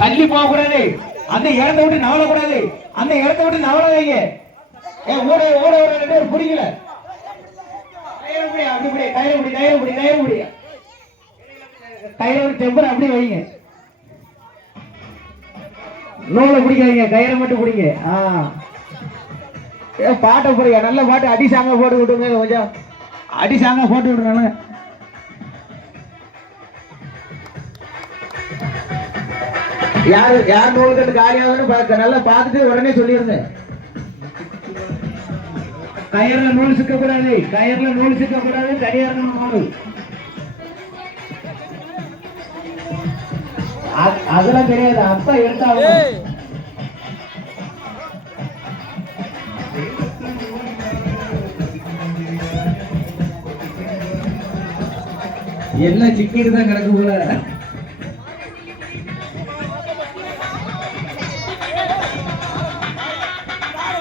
தள்ளி போக கூடாது. அந்த இடத்தை விட்டு நவள கூடாது. அந்த இடத்தை விட்டு நவள வைங்க. ஓட ஓட ஓட ரெண்டு பேரும் புடிக்கல. கயிறு டெம்பர் அப்படி வைங்க. நூலை பிடிக்காதீங்க, கயிறை மட்டும் பிடிங்க. பாட்டை போடுங்க, நல்ல பாட்டு அடி சாங்க போட்டு விட்டுங்க. கொஞ்சம் அடி சாங்க போட்டு விடுறாங்க. யாரு யார் நூல் கட்டு காலியாகுதுன்னு நல்லா பார்த்துட்டு உடனே சொல்லிருங்க. கயிறுல நூல் சிக்கக்கூடாது, கயிறுல நூல் சிக்கக்கூடாது. தனியார் மாடு அதெல்லாம் தெரியாது. அப்பா எடுத்தாலும் எல்லாம் சிக்கிட்டு தான் கிடக்கு போல.